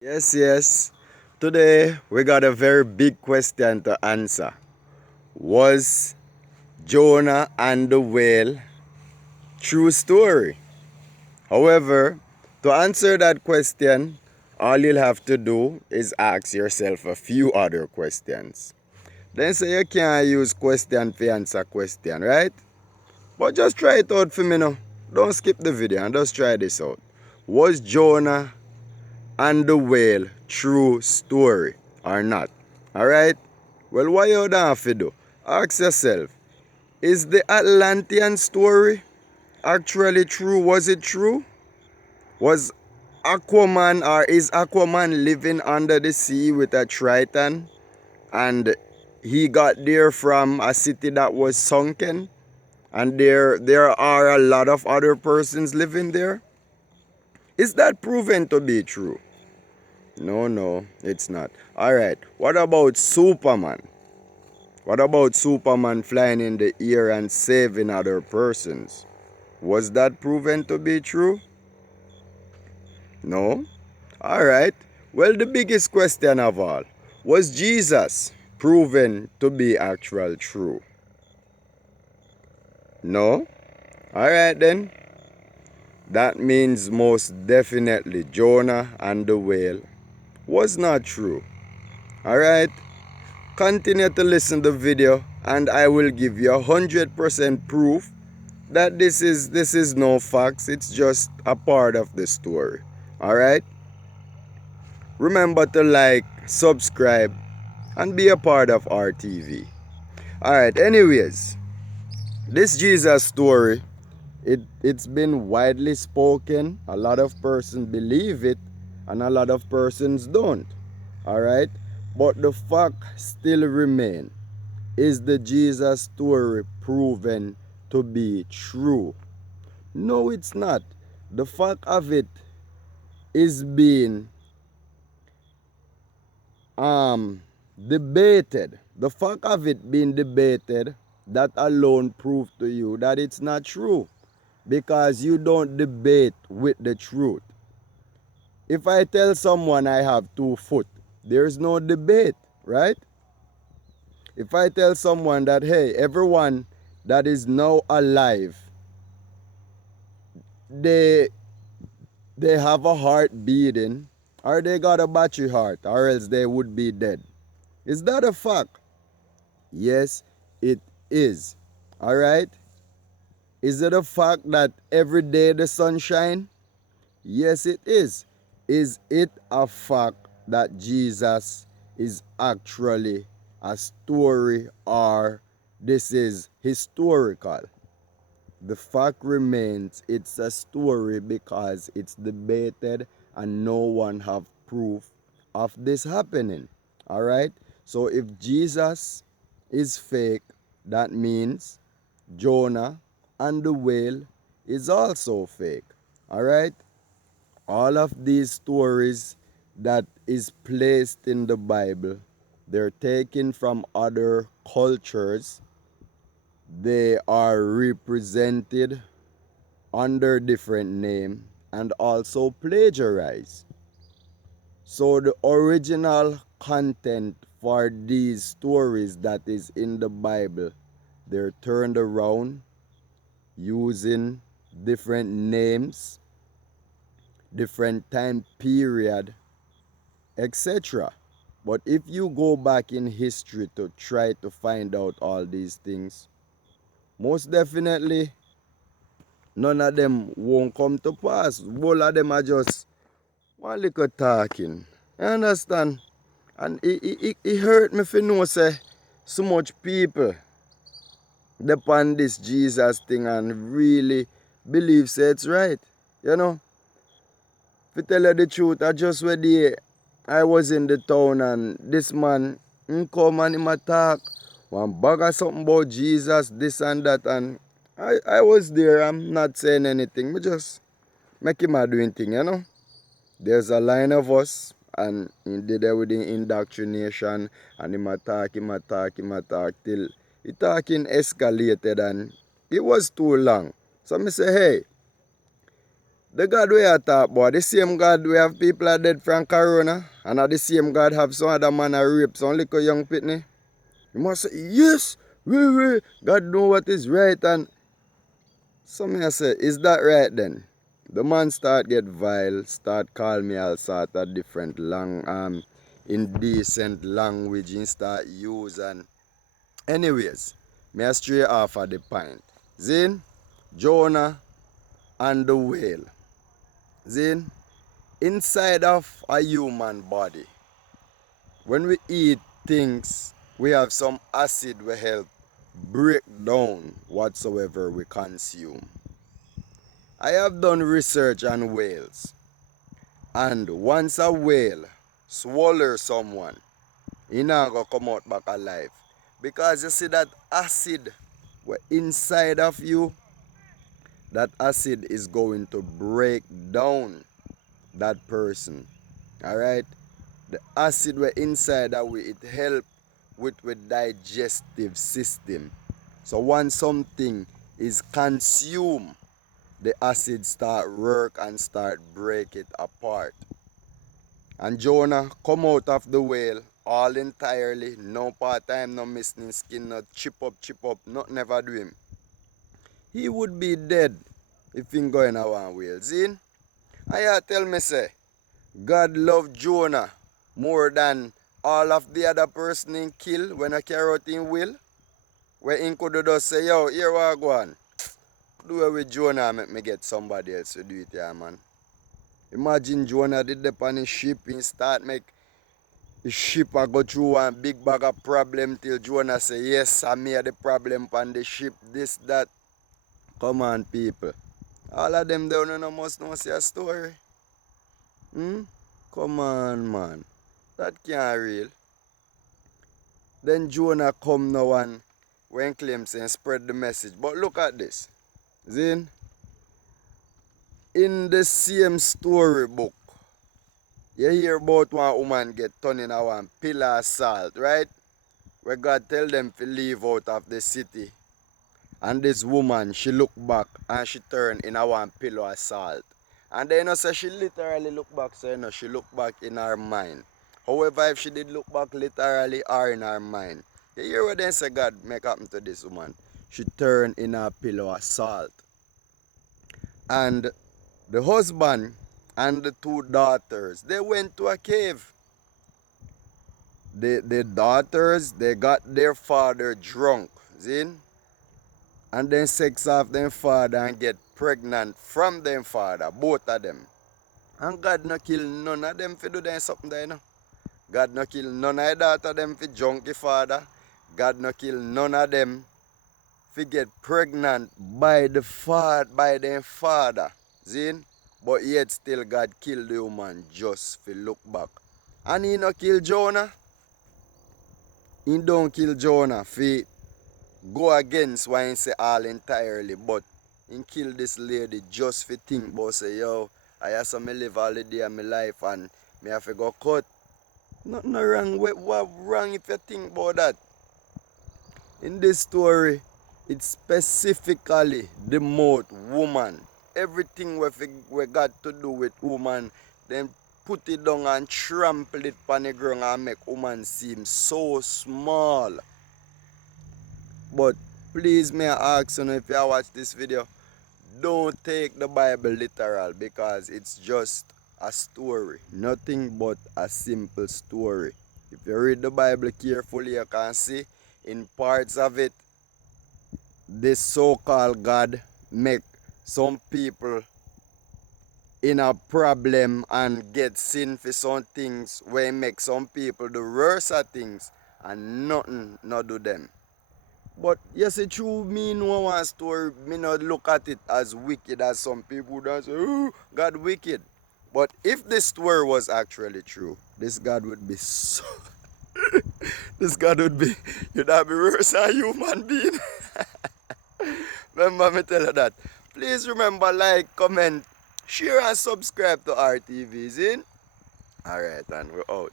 Yes. Today we got a very big question to answer. Was Jonah and the whale true story? However, to answer that question, all you'll have to do is ask yourself a few other questions. Then say you can't use question to answer question, right? But just try it out for me now. Don't skip the video and just try this out. Was Jonah and the whale true story or not? Alright? Well, what you don't have to do? Ask yourself, is the Atlantean story actually true? Was it true? Was Aquaman or is Aquaman living under the sea with a Triton and he got there from a city that was sunken and there are a lot of other persons living there? Is that proven to be true? No, it's not. Alright, what about Superman? What about Superman flying in the air and saving other persons? Was that proven to be true? No? Alright, well, the biggest question of all, was Jesus proven to be actual true? No? Alright then. That means most definitely Jonah and the whale was not true. Alright? Continue to listen to the video and I will give you 100% proof that this is no facts, it's just a part of the story. Alright? Remember to like, subscribe, and be a part of our TV. Alright, anyways, this Jesus story, it's been widely spoken. A lot of persons believe it and a lot of persons don't. Alright? But the fact still remains. Is the Jesus story proven to be true? No, it's not. The fact of it is being debated. The fact of it being debated, that alone proves to you that it's not true. Because you don't debate with the truth. If I tell someone I have 2 foot, there's no debate, right? If I tell someone that, hey, everyone that is now alive, they have a heart beating, or they got a battery heart, or else they would be dead. Is that a fact? Yes, it is. Alright? Is it a fact that every day the sun shines? Yes, it is. Is it a fact that Jesus is actually a story or this is historical? The fact remains it's a story because it's debated and no one have proof of this happening. Alright? So if Jesus is fake, that means Jonah and the whale is also fake. Alright? All of these stories that is placed in the Bible, they're taken from other cultures. They are represented under different name and also plagiarized. So the original content for these stories that is in the Bible, they're turned around using different names, different time period, etc. But if you go back in history to try to find out all these things, most definitely none of them won't come to pass. All of them are just one little talking. You understand? And it hurt me to know say so much people depend this Jesus thing and really believe say it's right. You know? To tell you the truth, I just went there. I was in the town and this man come and him attack one bag of something about Jesus, this and that, and I was there. I'm not saying anything. We just make him a doing thing, you know. There's a line of us and he did it with the indoctrination and him attack till the talking escalated and it was too long. So I say, hey, The God we are talk about, the same God we have people are dead from corona, and the same God have some other man a rape some little young pitney. You must say, yes, God know what is right, and some may say, is that right then? The man start get vile, start call me all sort of different indecent language and start use, and anyways, me a stray off of the point. Zin, Jonah and the whale. Zin, inside of a human body, when we eat things, we have some acid we help break down whatsoever we consume. I have done research on whales, and once a whale swallow someone, he not gonna come out back alive. Because you see that acid inside of you, that acid is going to break down that person. Alright? The acid inside that we it help with digestive system. So once something is consumed, the acid start work and start break it apart. And Jonah come out of the whale all entirely, no part time, no missing skin, no chip up, not never do him. He would be dead if he go in a one whale. See? I tell me say, God love Jonah more than all of the other person he kill when I carry out in will. Where he could just say, yo, here we go on. Do it with Jonah, make me get somebody else to do it here, man. Imagine Jonah did the on his ship, he start make the ship a go through one big bag of problem till Jonah say, yes, I made the problem on the ship, this, that. Come on, people. All of them don't know must know see a story. Come on, man. That can't real. Then Jonah come now and when claims and spread the message. But look at this. Zin, in the same storybook, you hear about one woman get turned in a one pillar of salt, right? Where God tell them to leave out of the city. And this woman, she look back and she turn in a one pillar of salt. And then say she literally look back, so she look back in her mind. However, if she did look back literally or in her mind, you hear what they say God make happen to this woman? She turn in a pillar of salt. And the husband and the two daughters, they went to a cave. The daughters, they got their father drunk, see? And then sex off their father and get pregnant from their father, both of them. And God no kill none of them for do them something there, you know. God no kill none of the daughter them for junkie father. God no kill none of them for get pregnant by their father. See? But yet still God kill the woman just for look back. And he no kill Jonah. He don't kill Jonah for go against what he say all entirely. But he kill this lady just for think about say, yo, I have to live all the day of my life and me have to go cut. Nothing wrong with what wrong if you think about that. In this story, it's specifically the mouth woman. Everything we got to do with woman, then put it down and trample it on the ground and make woman seem so small. But please may I ask you if you watch this video, don't take the Bible literal because it's just a story. Nothing but a simple story. If you read the Bible carefully, you can see in parts of it, this so-called God make some people in a problem and get sin for some things where make some people do worse things and nothing not do them. But yes, it true me know one story, me not look at it as wicked as some people that say, oh, God wicked. But if this story was actually true, this God would be so this God would be you'd have be worse than a human being. Remember me tell you that. Please remember like, comment, share and subscribe to RTVs in. Alright, and we're out.